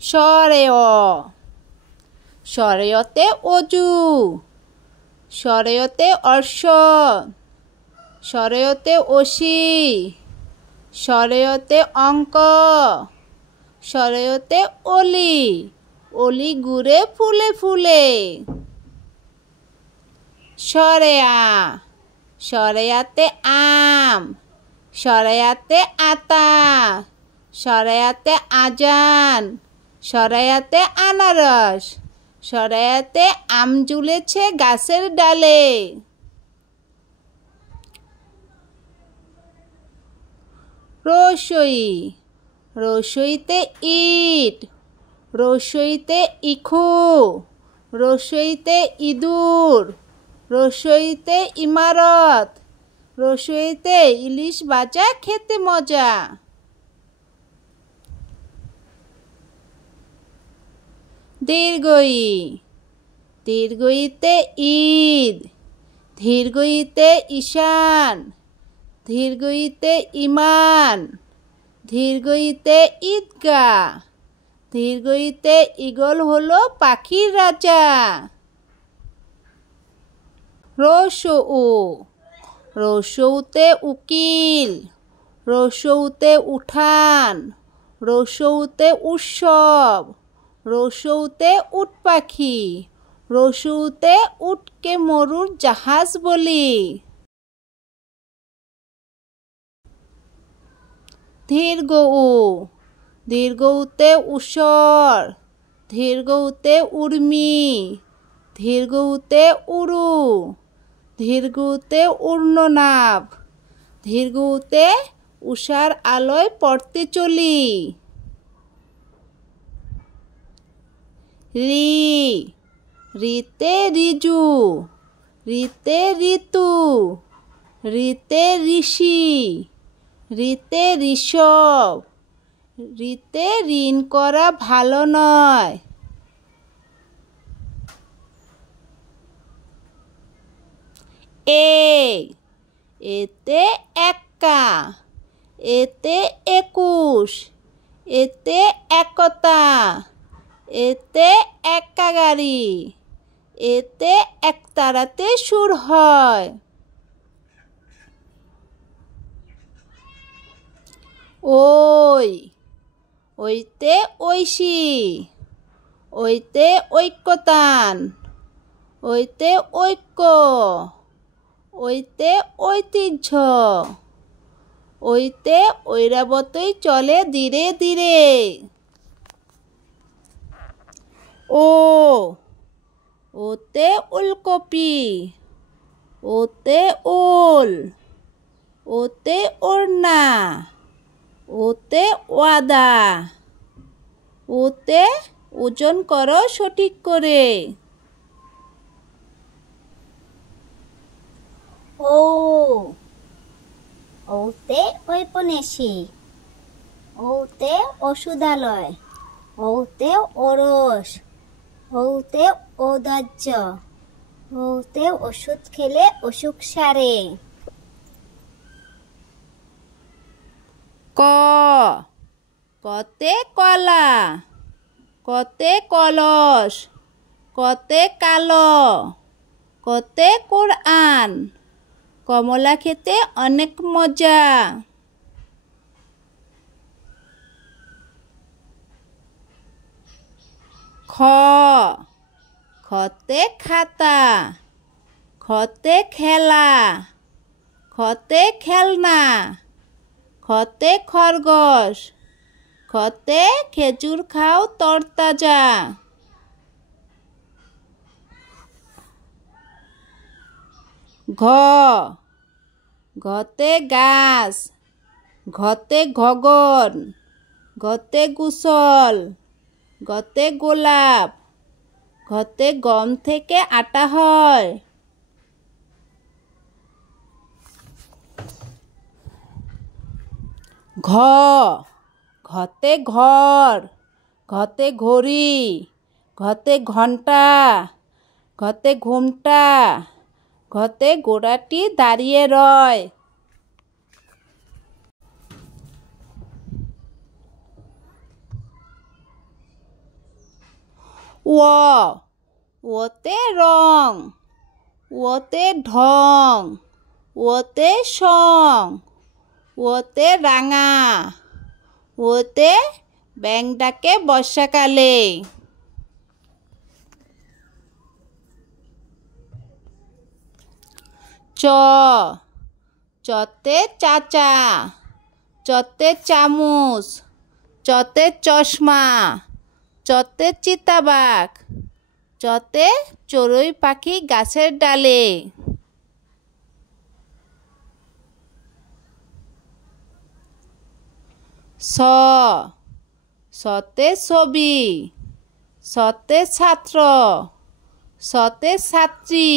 স্বরে অ স্বরেয়তে অজু স্বরেয়তে অর্শ স্বরেয়তে অসি স্বরেয়তে অঙ্ক স্বরেয়তে অলি অলি ঘুরে ফুলে ফুলে স্বরেয়া স্বরেয়াতে আম স্বরেয়াতে আতা স্বরেয়াতে আজান স্বরেয়াতে আনারস স্বরেয়াতে আম ঝুলেছে গাছের ডালে রসই রসইতে ইট রসইতে ইখু রসইতে ইঁদুর রসইতে ইমারত রসইতে ইলিশ ভাজা খেতে মজা দীর্ঘই দীর্ঘইতে ঈদ দীর্ঘইতে ঈশান দীর্ঘইতে ইমান দীর্ঘইতে ঈদগাহ দীর্ঘইতে ঈগল হলো পাখির রাজা রসউ রসউতে উকিল রসউতে উঠান রসউতে উৎসব রসউতে উট পাখি রসউতে উটকে মরুর জাহাজ বলি দীর্ঘউ দীর্ঘউতে ঊষর দীর্ঘউতে উর্মি দীর্ঘউতে উরু দীর্ঘউতে উর্ণনাভ দীর্ঘউতে উষার আলোয় পড়তে চলি রি রিতে রিজু রিতে ঋতু রিতে ঋষি রিতে ঋষভ রিতে ঋণ করা ভালো নয় এতে একা এতে ২১ এতে একতা এতে একা গাড়ি এতে একতারাতে সুর হয় ওই ওইতে ঐশী ওইতে ঐক্যতান ওইতে ঐক্য ওইতে ঐতিহ্য ওইতে ঐরাবতই চলে ধীরে ধীরে ওতে উলকপি ওতে ওল ওতে ওড়না ওতে ওয়াদা ওতে ওজন করো সঠিক করে ওতে ঔপনিশি ওতে ওষুধালয় ওতে ওরস ওতে ঔদার্য ওতে ওষুধ খেলে অসুখ সারে কতে কলা কতে কলস কতে কালো কতে কোরআন কমলা খেতে অনেক মজা খতে খাতা খতে খেলা খতে খেলনা খতে খরগোশ খতে খেজুর খাও তরতাজা ঘতে গাছ ঘতে গগন ঘতে গুসল ঘতে গোলাপ ঘতে গম থেকে আটা হয় ঘতে ঘর ঘতে ঘড়ি ঘতে ঘন্টা ঘতে ঘুমটা ঘতে গোড়াটি দাঁড়িয়ে রয় ও ওতে রং, ওতে ঢং, ওতে সং, ওতে রাঙা, ওতে ব্যাঙ ডাকে বর্ষাকালে। চ চতে চাচা, চতে চামচ, চতে চশমা, চতে চিতাবাঘ, চতে চড়ুই পাখি গাছের ডালে। স সতে ছবি, সতে ছাত্র, সতে ছাত্রী,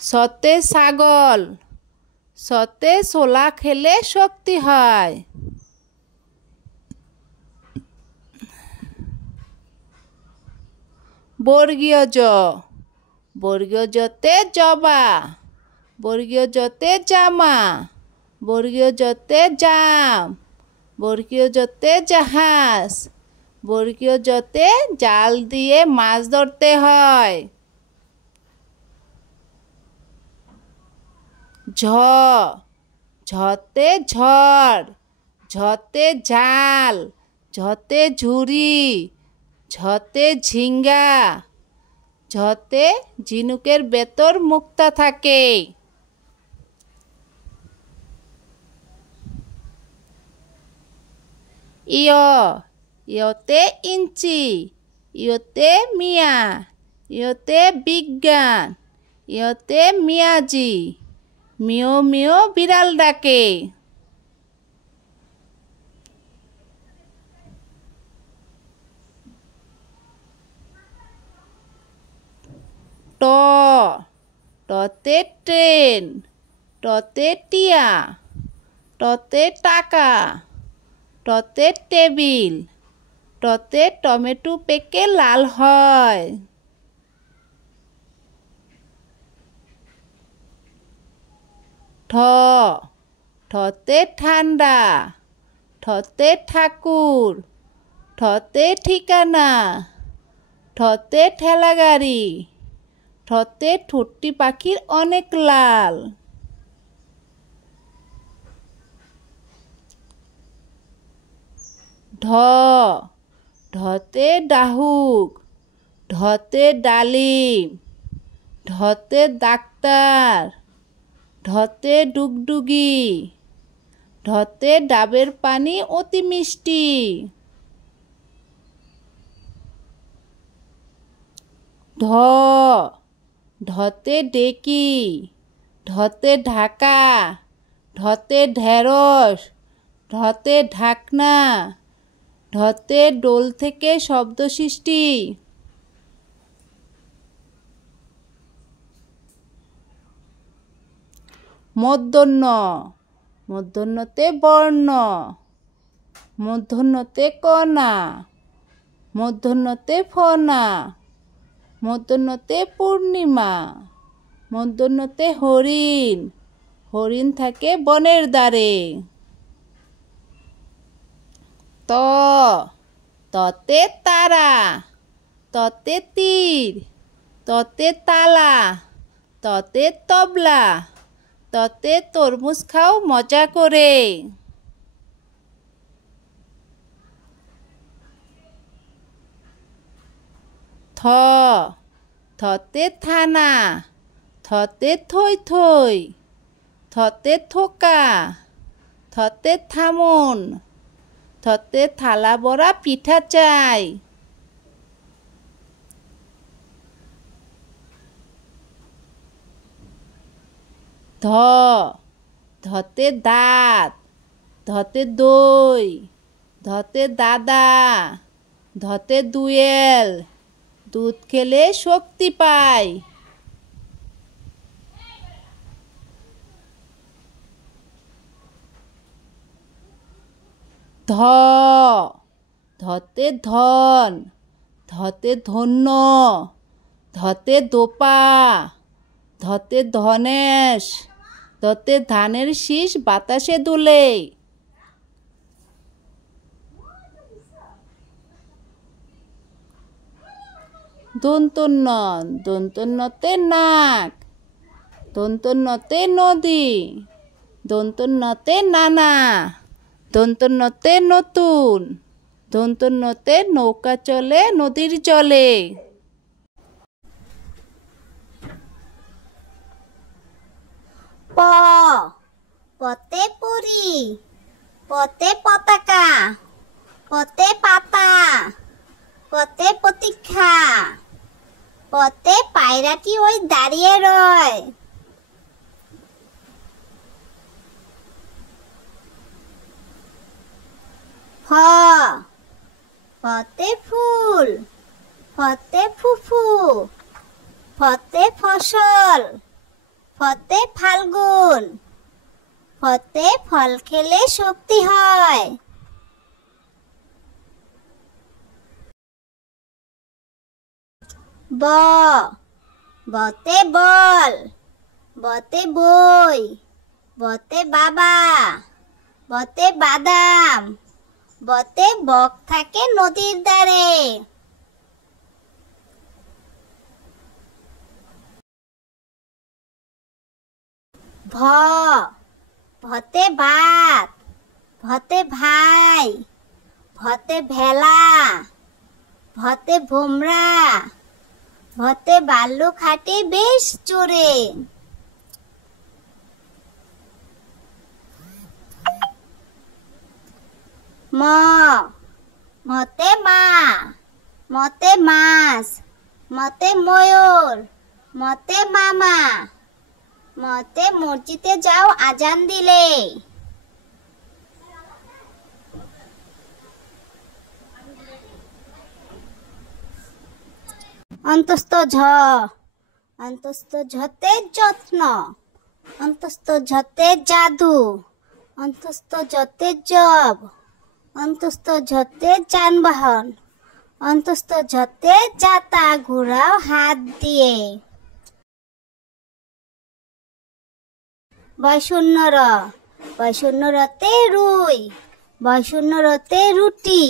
সতে ছাগল, সতে ছোলা খেলে শক্তি হয়। বর্গীয় জ, বর্গীয় জতে জবা, বর্গীয় জতে জামা, বর্গীয় জতে জাম, বর্গীয় জতে জাহাজ, বর্গীয় জতে জাল দিয়ে মাছ ধরতে হয়। ঝ ঝতে ঝড়, ঝতে ঝাল, ঝতে ঝুরি, ঝতে ঝিঙ্গা, ঝতে ঝিনুকের ভেতর মুক্তা থাকে। ইয় ইয়তে ইঞ্চি, ইয়তে মিয়া, ইয়তে বিজ্ঞান, ইয়তে মিয়াজি, মিও মিও বিড়াল ডাকে। ট টতে ট্রেন, টতে টিয়া, টতে টাকা, টতে টেবিল, টতে টমেটো পেকে লাল হয়। ঠ ঠতে ঠান্ডা, ঠতে ঠাকুর, ঠতে ঠিকানা, ঠতে ঠেলাগাড়ি, ঠতে ঠুট্টি পাখির অনেক লাল। ঢ ঢতে ডাহুক, ঢতে ডালিম, ঢতে ডাক্তার, ঢতে ডুগডুগি, ঢতে ডাবের পানি অতি মিষ্টি। ঢ ঢতে ডেকি, ঢতে ঢাকা, ঢতে ঢেঁড়স, ঢতে ঢাকনা, ঢতে ডোল থেকে শব্দ সৃষ্টি। মূর্ধন্য, মূর্ধন্যতে বর্ণ, মূর্ধন্যতে কণা, মূর্ধন্যতে ফনা, মূর্ধন্যতে পূর্ণিমা, মূর্ধন্যতে হরিণ, হরিণ থাকে বনের দ্বারে। ত ততে তারা, ততে তীর, ততে তালা, ততে তবলা, ততে তরমুজ খাও মজা করে। থ থতে থানা, থতে থই থই, থতে থোকা, থতে থামুন, থতে থালা ভরা পিঠা চাই। ধ ধতে দাঁত, ধতে দই, ধতে দাদা, ধতে দুয়েল, দুধ খেলে শক্তি পায়। ধ ধতে ধন, ধতে ধন্য, ধতে দোপা, ধতে ধনেশ, ধতে ধানের শীষ বাতাসে দুলে। দন্তন্য দন্তন্যতে নাক, দন্তন্যতে নদী, দন্তন্যতে নানা, দন্তন্যতে নতুন, দন্তন্যতে নৌকা চলে নদীর জলে। প পতে পুরি, পতে পতাকা, পতে পাতা, পতে প্রতীক্ষা, পতে পায়রাটি ওই দাঁড়িয়ে রয়। ফ ফতে ফুল, ফতে ফুফু, ফতে ফসল, ফতে ফাল্গুন, ফতে ফল খেলে শক্তি হয়। ব বতে বল, বতে বই, বতে বাবা, বতে বাদাম, বতে বক থাকে নদীর ধারে। ভ ভতে ভাত, ভতে ভাই, ভতে ভেলা, ভতে ভোমরা, ভতে ভাল্লুক হাঁটে বেশ জোরে। ম মতে মা, মতে মাছ, মতে ময়ূর, মতে মামা, মতে মসজিদে যাও আজান দিলে। অন্তস্থ ঝ অন্তস্থ ঝতে যত্ন, অন্তস্থ ঝতে জাদু, অন্তস্থ ঝতে জব, অন্তস্থ ঝতে যানবাহন, অন্তস্থ ঝতে যাতা ঘুরাও হাত দিয়ে। বয়শূন্য র বয়শূন্য রতে রুই, বয়শূন্য রতে রুটি,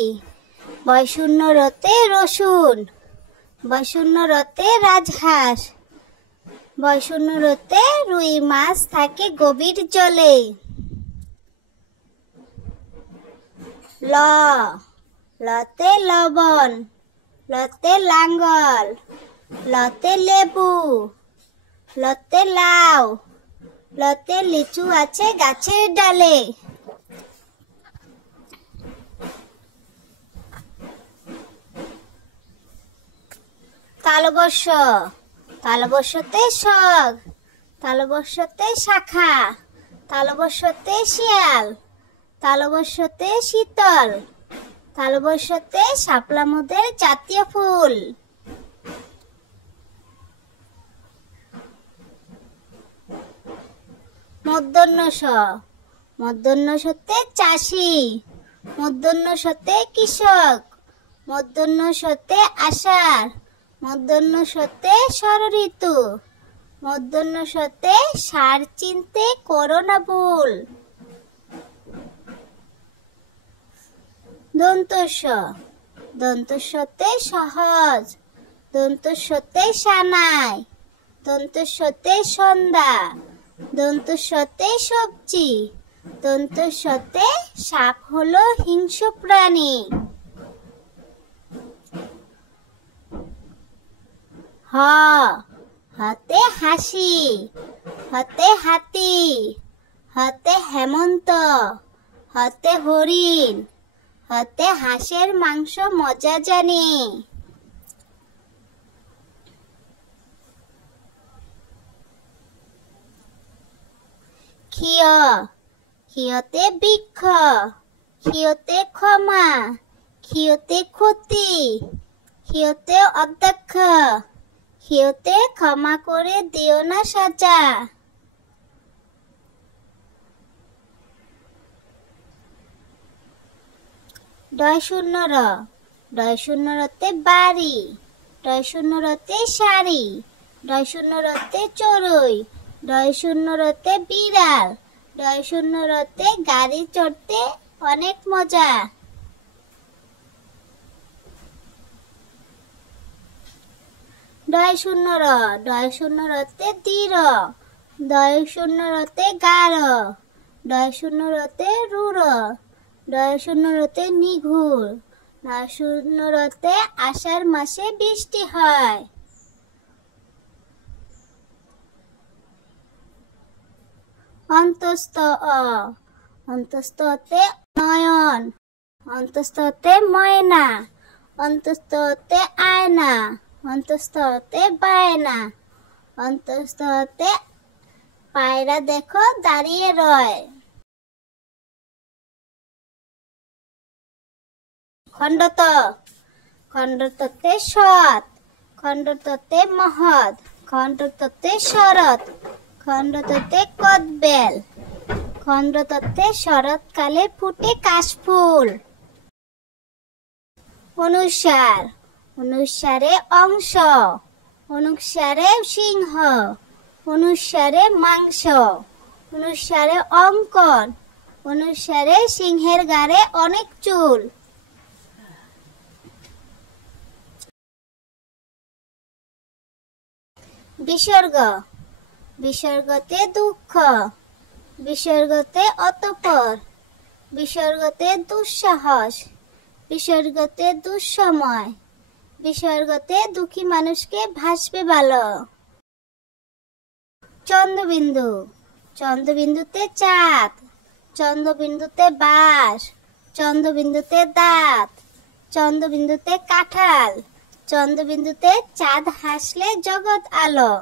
বয়শূন্য রতে রসুন, বয়শূন্য রতে রাজহাঁস, বয়শূন্য রতে রুই মাছ থাকে গভীর জলে। ল লতে লবণ, লতে লাঙ্গল, লতে লেবু, লতে লাউ, লতে লিচু আছে গাছের ডালে। তালবস্য তালবস্যতে শখ, তালবস্যতে শাখা, তালবস্যতে শিয়াল, তালবস্যতে শীতল, তালবস্যতে শাপলা মধুর জাতীয় ফুল। মূর্ধন্য ষ মূর্ধন্য শতে চাষি, মূর্ধন্য শতে কৃষক, মূর্ধন্য শতে আষাঢ়, মূর্ধন্য শতে ষড়ঋতু, মূর্ধন্য শতে সার চিনতে করো না ভুল। দন্তস্ব দন্তস্বতে সহজ, দন্তস্বতে সানাই, দন্তস্বতে সন্ধ্যা, দন্তস্বতে সবজি, দন্তস্বতে সাপ হলো হিংস্র প্রাণী। হ হতে হাসি, হতে হাতি, হতে হেমন্ত, হতে হরিণ, হতে হাঁসের মাংস মজা জানি। ক্ষিয় ক্ষিয়তে বৃক্ষ, ক্ষিয়তে ক্ষমা, ক্ষিয়তে ক্ষতি, ক্ষিয়তে অধ্যক্ষ, ক্ষিয়তে ক্ষমা করে দিও না সাজা। ডয় শূন্য র ডয় শূন্য রতে বাড়ি, ডয় শূন্য রতে শাড়ি, ডয় শূন্য রতে চড়ুই, ডয় শূন্য রতে বিড়াল, ডয় শূন্য রতে গাড়ি চড়তে অনেক মজা। ডয় শূন্য র, ডয় শূন্য রতে দৃঢ়, ডয় শূন্য রতে গাঢ়, ডয় শূন্য রতে রূঢ়, ডয় শূন্য রতে নিঘুর, ডয় শূন্য রতে আষাঢ় মাসে বৃষ্টি হয়। অন্তস্থ অ, অন্তস্থ অতে নয়ন, অন্তস্থ অতে ময়না, অন্তস্থ অতে আয়না, অন্তস্থ অতে বায়না, অন্তস্থ অতে পায়রা দেখো দাঁড়িয়ে রয়। খণ্ডত, খণ্ডততে সৎ, খণ্ডততে মহৎ, খণ্ডততে শরৎ, খণ্ডততে কদবেল, খণ্ডততে শরৎকালে ফুটে কাশফুল। অনুসার, অনুসারে অংশ, অনুসারে সিংহ, অনুসারে মাংস, অনুসারে অঙ্কন, অনুসারে সিংহের গাড়ে অনেক চুল। বিসর্গ, বিসর্গতে দুঃখ, বিসর্গতে অতঃপর, বিসর্গতে দুঃসাহস, বিসর্গতে দুঃসময়, বিসর্গতে দুঃখী মানুষকে ভাসবে ভালো। চন্দ্রবিন্দু, চন্দ্রবিন্দুতে চাঁদ, চন্দ্রবিন্দুতে বাঁশ, চন্দ্রবিন্দুতে দাঁত, চন্দ্রবিন্দুতে কাঁঠাল, চন্দ্রবিন্দুতে চাঁদ হাসলে জগৎ আলো।